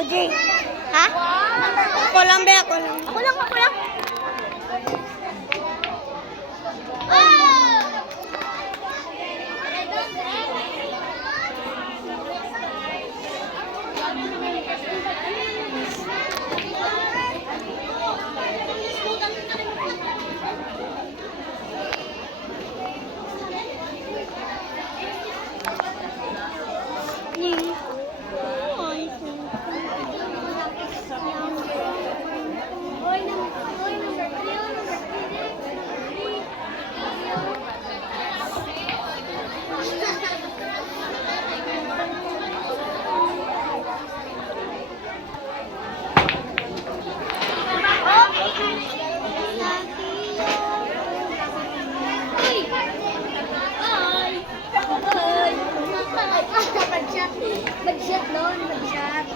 ako, Jay. Ha? Ako lang, be. Ako lang. Ako lang, ako lang. Mag-shot doon, mag-shot.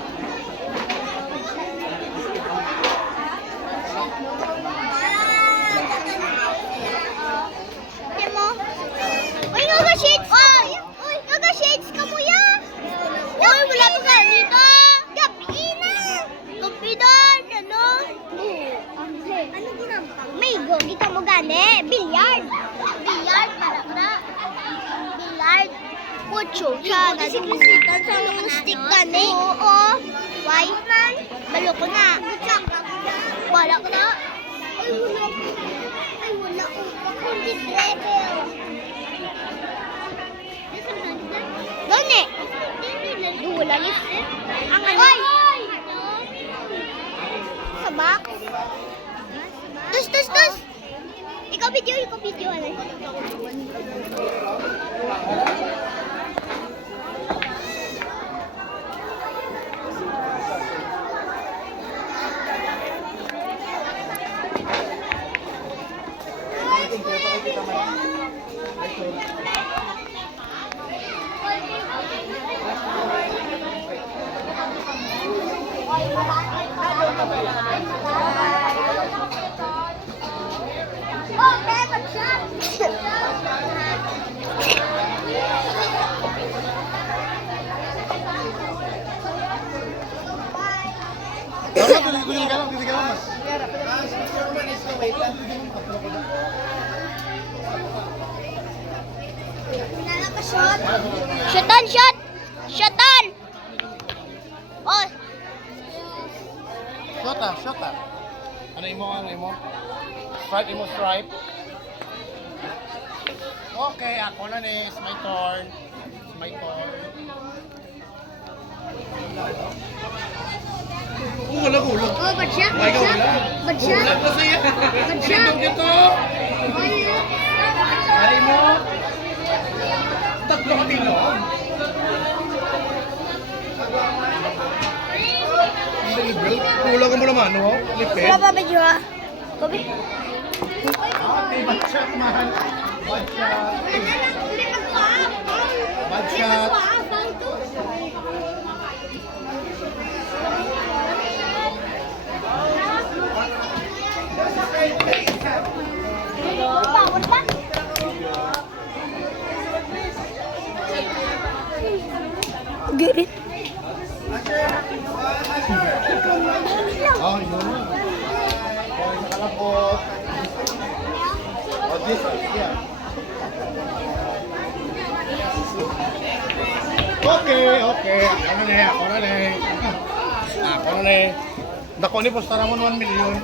Mo? Uy, naga-shades! Uy, naga-shades ka mo yan! Uy, wala pa ka dito! Gabi na! Gabi doon! Ano? Ano ginampang? May go, di ka mo gani. Bilyard! Bilyard, parang na. Bilyard. Kucho, siya na yung stick gani. Oo. Why? Balo ko na. Wala ko na. Ay, wala ko. Ay, wala ko. Kulit level. Doon eh. Wala ni. Ang ano? Sabak? Dus, dus, dus. Ikaw video. Ano? Shot! Shotan! Oh! Shota. Ano imo? Stripe. Okay, ako na ni. It's my turn. Wala ko. Oh, badshot! Ulam kasi yan. Sinong dito? Hari mo? Tatlo ka bilog. Kulang ka mo naman, no? Lipid. Wala pa medyo ha? Kobe? Okay, badshot man. Badshot. Get it? Oh, yun. Oh, nakalapot. Oh, this one, yeah. Okay. Ako na. Dako ni postaramon 1 million.